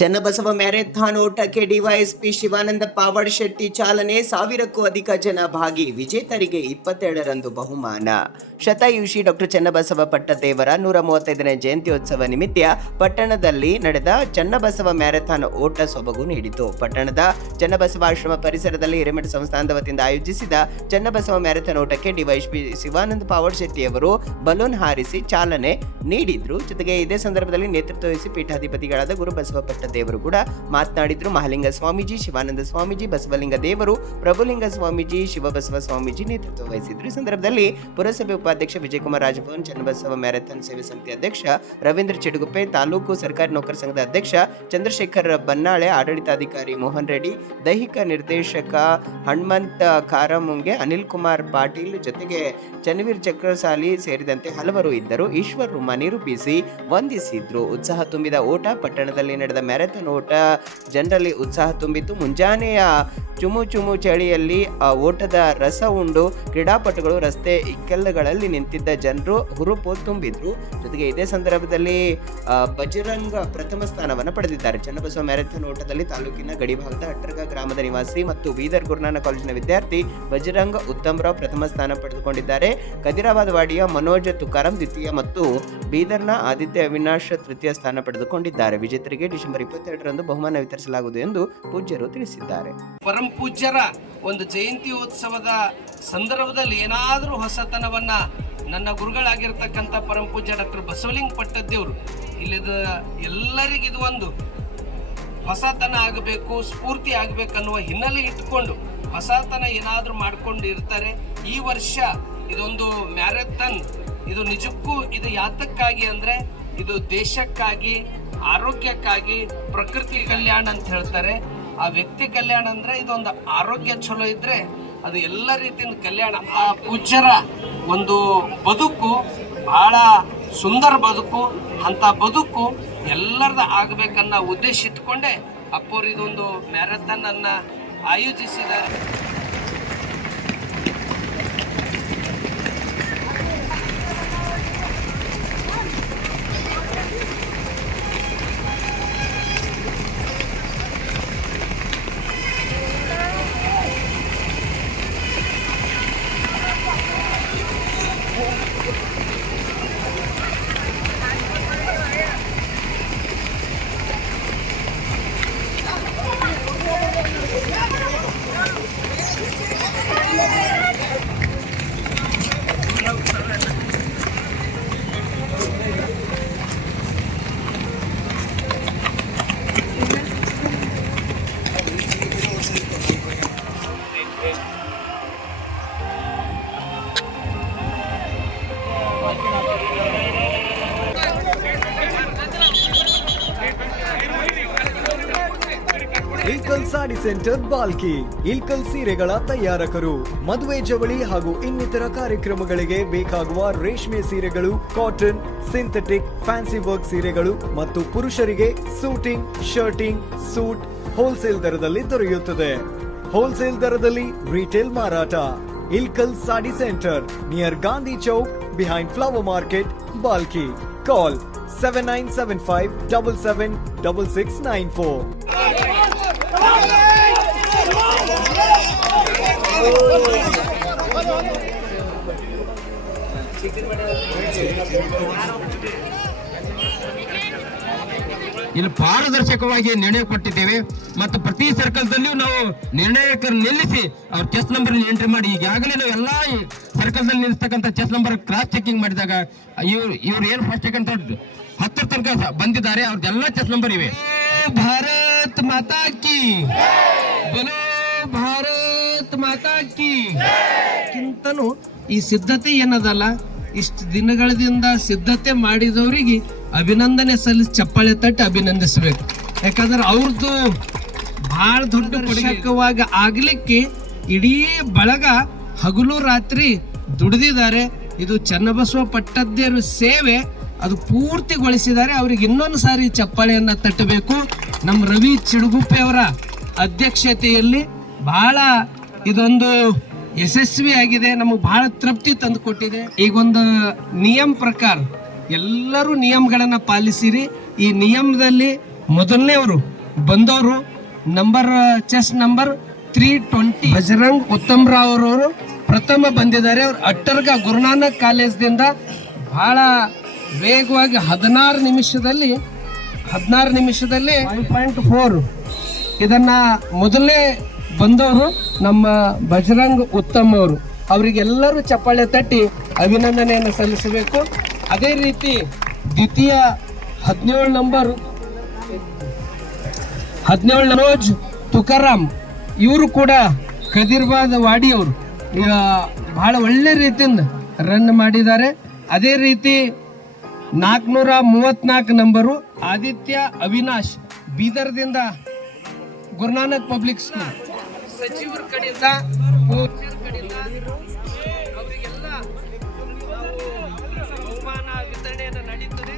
Channabasava marathon ಓಟಕ್ಕೆ DYSP Shivananda ಪಾವಡ್ Shetty ಚಾಲನೆ. 1000ಕ್ಕೂ ಅಧಿಕ ಜನ ಭಾಗಿ. ವಿಜೇತರಿಗೆ 22ರಂದು ಬಹುಮಾನ. ಶತಾಯುಷಿ ಡಾಕ್ಟರ್ ಚನ್ನಬಸವ ಪಟ್ಟದೇವರ 135ನೇ ಜಯಂತ್ಯೋತ್ಸವ ನಿಮಿತ್ತ ಪಟ್ಟಣದಲ್ಲಿ ನಡೆದ ಚನ್ನಬಸವ ಮ್ಯಾರಥಾನ್ ಓಟ ಸೊಬಗು ನೀಡಿತು. ಪಟ್ಟಣದ ಚನ್ನಬಸವಾಶ್ರಮ ಪರಿಸರದಲ್ಲಿ ಹಿರೇಮಠ ಸಂಸ್ಥಾನದ ವತಿಯಿಂದ ಆಯೋಜಿಸಿದ ಚನ್ನಬಸವ ಮ್ಯಾರಥಾನ್ ಓಟಕ್ಕೆ ಡಿವೈಎಸ್ಪಿ ಶಿವಾನಂದ ಪಾವಡ್ ಶೆಟ್ಟಿ ಅವರು ಬಲೂನ್ ಹಾರಿಸಿ ಚಾಲನೆ ನೀಡಿದ್ರು. ಜೊತೆಗೆ ಇದೇ ಸಂದರ್ಭದಲ್ಲಿ ನೇತೃತ್ವ ವಹಿಸಿ ಪೀಠಾಧಿಪತಿಗಳಾದ ಗುರು ಬಸವ ದೇವರು ಕೂಡ ಮಾತನಾಡಿದ್ರು. ಮಹಾಲಿಂಗ ಸ್ವಾಮೀಜಿ, ಶಿವಾನಂದ ಸ್ವಾಮೀಜಿ, ಬಸವಲಿಂಗ ದೇವರು, ಪ್ರಭುಲಿಂಗ ಸ್ವಾಮೀಜಿ, ಶಿವಬಸವ ಸ್ವಾಮೀಜಿ ನೇತೃತ್ವ ವಹಿಸಿದ್ರು. ಈ ಸಂದರ್ಭದಲ್ಲಿ ಪುರಸಭೆ ಉಪಾಧ್ಯಕ್ಷ ವಿಜಯಕುಮಾರ್ ರಾಜಭವನ್, ಚನ್ನಬಸವ ಮ್ಯಾರಥಾನ್ ಸೇವೆ ಸಮಿತಿ ಅಧ್ಯಕ್ಷ ರವೀಂದ್ರ ಚಿಡುಗುಪ್ಪೆ, ತಾಲೂಕು ಸರ್ಕಾರಿ ನೌಕರ ಸಂಘದ ಅಧ್ಯಕ್ಷ ಚಂದ್ರಶೇಖರ್ ಬನ್ನಾಳೆ, ಆಡಳಿತಾಧಿಕಾರಿ ಮೋಹನ್ ರೆಡ್ಡಿ, ದೈಹಿಕ ನಿರ್ದೇಶಕ ಹನುಮಂತ ಕಾರಮುಂಗೆ, ಅನಿಲ್ ಕುಮಾರ್ ಪಾಟೀಲ್, ಜೊತೆಗೆ ಚನ್ನವೀರ್ ಚಕ್ರಸಾಲಿ ಸೇರಿದಂತೆ ಹಲವರು ಇದ್ದರು. ಈಶ್ವರ್ ನಿರೂಪಿಸಿ ವಂದಿಸಿದ್ರು. ಉತ್ಸಾಹ ತುಂಬಿದ ಓಟ. ಪಟ್ಟಣದಲ್ಲಿ ನಡೆದ ಮ್ಯಾರಥಾನ್ ಓಟ ಜನರಲ್ಲಿ ಉತ್ಸಾಹ ತುಂಬಿತ್ತು. ಮುಂಜಾನೆಯ ಚುಮು ಚಳಿಯಲ್ಲಿ ಓಟದ ರಸ ಉಂಡು ಕ್ರೀಡಾಪಟುಗಳು ರಸ್ತೆ ಇಕ್ಕೆಲ್ಲಗಳಲ್ಲಿ ನಿಂತಿದ್ದ ಜನರು ಹುರುಪು ತುಂಬಿದ್ರು. ಜೊತೆಗೆ ಇದೇ ಸಂದರ್ಭದಲ್ಲಿ ಬಜರಂಗ ಪ್ರಥಮ ಸ್ಥಾನವನ್ನು ಪಡೆದಿದ್ದಾರೆ. ಚನ್ನಬಸವ ಮ್ಯಾರಥಾನ್ ಓಟದಲ್ಲಿ ತಾಲೂಕಿನ ಗಡಿಭಾಗದ ಅಟ್ರಗ ಗ್ರಾಮದ ನಿವಾಸಿ ಮತ್ತು ಬೀದರ್ ಗುರುನಾನಕ್ ಕಾಲೇಜಿನ ವಿದ್ಯಾರ್ಥಿ ಬಜರಂಗ ಉತ್ತಮರಾವ್ ಪ್ರಥಮ ಸ್ಥಾನ ಪಡೆದುಕೊಂಡಿದ್ದಾರೆ. ಕದಿರಾಬಾದ್ ವಾಡಿಯ ಮನೋಜ್ ತುಕಾರಾಂ ದ್ವಿತೀಯ ಮತ್ತು ಬೀದರ್ನ ಆದಿತ್ಯ ಅವಿನಾಶ್ ತೃತೀಯ ಸ್ಥಾನ ಪಡೆದುಕೊಂಡಿದ್ದಾರೆ. ವಿಜೇತರಿಗೆ ಡಿಸೆಂಬರ್ 22ರಂದು ಬಹುಮಾನ ವಿತರಿಸಲಾಗುವುದು ಎಂದು ಪೂಜ್ಯರು ತಿಳಿಸಿದ್ದಾರೆ. ಪರಂ ಪೂಜ್ಯರ ಒಂದು ಜಯಂತ್ಯೋತ್ಸವದ ಸಂದರ್ಭದಲ್ಲಿ ಏನಾದರೂ ಹೊಸತನವನ್ನ ನನ್ನ ಗುರುಗಳಾಗಿರ್ತಕ್ಕಂಥ ಪರಂ ಪೂಜ್ಯ ಡಾಕ್ಟರ್ ಬಸವಲಿಂಗ ಪಟ್ಟದೇವರು ಇಲ್ಲಿದ ಎಲ್ಲರಿಗಿದು ಒಂದು ಹೊಸತನ ಆಗಬೇಕು, ಸ್ಫೂರ್ತಿ ಆಗಬೇಕನ್ನುವ ಹಿನ್ನೆಲೆ ಇಟ್ಕೊಂಡು ಹೊಸತನ ಏನಾದರೂ ಮಾಡ್ಕೊಂಡು ಇರ್ತಾರೆ. ಈ ವರ್ಷ ಇದೊಂದು ಮ್ಯಾರಥಾನ್, ಇದು ನಿಜಕ್ಕೂ ಇದು ಯಾತಕ್ಕಾಗಿ ಅಂದರೆ ಇದು ದೇಶಕ್ಕಾಗಿ, ಆರೋಗ್ಯಕ್ಕಾಗಿ, ಪ್ರಕೃತಿ ಕಲ್ಯಾಣ ಅಂತ ಹೇಳ್ತಾರೆ. ಆ ವ್ಯಕ್ತಿ ಕಲ್ಯಾಣ ಅಂದ್ರೆ ಇದೊಂದು ಆರೋಗ್ಯ ಚಲೋ ಇದ್ರೆ ಅದು ಎಲ್ಲ ರೀತಿಯಿಂದ ಕಲ್ಯಾಣ. ಆ ಪೂಜ್ಯರ ಒಂದು ಬದುಕು ಬಹಳ ಸುಂದರ ಬದುಕು. ಅಂತ ಬದುಕು ಎಲ್ಲರದ ಆಗ್ಬೇಕನ್ನ ಉದ್ದೇಶ ಇಟ್ಕೊಂಡೆ ಅಪ್ಪೋರು ಇದೊಂದು ಮ್ಯಾರಥಾನ್ ಅನ್ನ ಆಯೋಜಿಸಿದ್ದಾರೆ. ಇಲ್ಕಲ್ ಸಾಡಿ ಸೆಂಟರ್ ಬಾಲ್ಕಿ. ಇಲ್ಕಲ್ ಸೀರೆಗಳ ತಯಾರಕರು. ಮದುವೆ, ಜವಳಿ ಹಾಗೂ ಇನ್ನಿತರ ಕಾರ್ಯಕ್ರಮಗಳಿಗೆ ಬೇಕಾಗುವ ರೇಷ್ಮೆ ಸೀರೆಗಳು, ಕಾಟನ್, ಸಿಂಥೆಟಿಕ್, ಫ್ಯಾನ್ಸಿ ವರ್ಕ್ ಸೀರೆಗಳು ಮತ್ತು ಪುರುಷರಿಗೆ ಸೂಟಿಂಗ್, ಶರ್ಟಿಂಗ್, ಸೂಟ್ ಹೋಲ್ಸೇಲ್ ದರದಲ್ಲಿ ದೊರೆಯುತ್ತದೆ. ಹೋಲ್ಸೇಲ್ ದರದಲ್ಲಿ ರಿಟೇಲ್ ಮಾರಾಟ. Ilkal sari centre near Gandhi Chowk, behind flower market, ಬಾಲ್ಕಿ. ಕಾಲ್ 7975776694. ಇಲ್ಲಿ ಪಾರದರ್ಶಕವಾಗಿ ನಿರ್ಣಯ ಕೊಟ್ಟಿದ್ದೇವೆ ಮತ್ತು ಪ್ರತಿ ಸರ್ಕಲ್ದಲ್ಲಿಯೂ ನಾವು ನಿರ್ಣಾಯಕರು ನಿಲ್ಲಿಸಿ ಅವ್ರ ಚೆಸ್ ನಂಬರ್ ಎಂಟ್ರಿ ಮಾಡಿ ಈಗಾಗಲೇ ನಾವು ಎಲ್ಲ ಸರ್ಕಲ್ದಲ್ಲಿ ನಿಲ್ಲಿಸ್ತಕ್ಕಂಥ ಚೆಸ್ ನಂಬರ್ ಕ್ರಾಸ್ ಚೆಕಿಂಗ್ ಮಾಡಿದಾಗ ಇವ್ರು ಏನು ಫಸ್ಟ್ ಸೆಕೆಂಡ್ ಥರ್ಡ್ 10 ತನಕ ಬಂದಿದ್ದಾರೆ. ಅವ್ರದ್ದೆಲ್ಲ ಚೆಸ್ ನಂಬರ್ ಇವೆ. ಭಾರತ್ ಮಾತಾ ಕಿ ಬೋಲೋ, ಭಾರತ್ ಮಾತಾ ಕಿ. ಕಿಂತನೂ ಈ ಸಿದ್ಧತೆ ಏನದಲ್ಲ, ಇಷ್ಟು ದಿನಗಳಿಂದ ಸಿದ್ಧತೆ ಮಾಡಿದವರಿಗೆ ಅಭಿನಂದನೆ ಸಲ್ಲಿಸಿ ಚಪ್ಪಾಳೆ ತಟ್ಟಿ ಅಭಿನಂದಿಸಬೇಕು. ಯಾಕಂದ್ರೆ ಅವ್ರದ್ದು ಬಹಳ ದೊಡ್ಡ ಪೋಷಕವಾಗಿ ಆಗ್ಲಿಕ್ಕೆ ಇಡೀ ಬಳಗ ಹಗಲು ರಾತ್ರಿ ದುಡಿದಿದ್ದಾರೆ. ಇದು ಚನ್ನಬಸವ ಪಟ್ಟದೇವರ ಸೇವೆ ಅದು ಪೂರ್ತಿಗೊಳಿಸಿದ್ದಾರೆ. ಅವ್ರಿಗೆ ಇನ್ನೊಂದು ಸಾರಿ ಚಪ್ಪಾಳೆಯನ್ನ ತಟ್ಟಬೇಕು. ನಮ್ಮ ರವಿ ಚಿಡುಗುಪ್ಪೆ ಅವರ ಅಧ್ಯಕ್ಷತೆಯಲ್ಲಿ ಬಹಳ ಇದೊಂದು ಯಶಸ್ವಿ ಆಗಿದೆ. ನಮಗೆ ಬಹಳ ತೃಪ್ತಿ ತಂದು ಕೊಟ್ಟಿದೆ. ಈಗೊಂದು ನಿಯಮ ಪ್ರಕಾರ ಎಲ್ಲರೂ ನಿಯಮಗಳನ್ನ ಪಾಲಿಸಿರಿ. ಈ ನಿಯಮದಲ್ಲಿ ಮೊದಲನೇವರು ಬಂದವರು ಚೆಸ್ ನಂಬರ್ 320 ಬಜರಂಗ್ ಉತ್ತಮ್ ರಾವ್ ಅವರು ಪ್ರಥಮ ಬಂದಿದ್ದಾರೆ. ಅವರು ಅಟ್ಟರ್ಗ ಗುರುನಾನಕ್ ಕಾಲೇಜ್ದಿಂದ ಬಹಳ ವೇಗವಾಗಿ 16 ನಿಮಿಷದಲ್ಲಿ 5.4 ಇದನ್ನ ಮೊದಲನೇ ಬಂದವರು ನಮ್ಮ ಬಜರಂಗ್ ಉತ್ತಮ್ ಅವರು. ಅವರಿಗೆಲ್ಲರೂ ಚಪ್ಪಾಳೆ ತಟ್ಟಿ ಅಭಿನಂದನೆಯನ್ನು ಸಲ್ಲಿಸಬೇಕು. ಅದೇ ರೀತಿ ದ್ವಿತೀಯ 17 ನಂಬರ್ ಮನೋಜ್ ತುಕಾರಾಮ್ ಇವರು ಕೂಡ ಖದೀರ್ಬಾದ್ ವಾಡಿಯವರು ಬಹಳ ಒಳ್ಳೆ ರೀತಿಯಿಂದ ರನ್ ಮಾಡಿದ್ದಾರೆ. ಅದೇ ರೀತಿ 434 ನಂಬರು ಆದಿತ್ಯ ಅವಿನಾಶ್ ಬೀದರ್ದಿಂದ ಗುರುನಾನಕ್ ಪಬ್ಲಿಕ್ ಸ್ಕೂಲ್ ಸಚಿವರ ಕಡೆಯಿಂದ ಅವರಿಗೆಲ್ಲ ಬಹುಮಾನ ವಿತರಣೆಯನ್ನು ನಡೀತದೆ.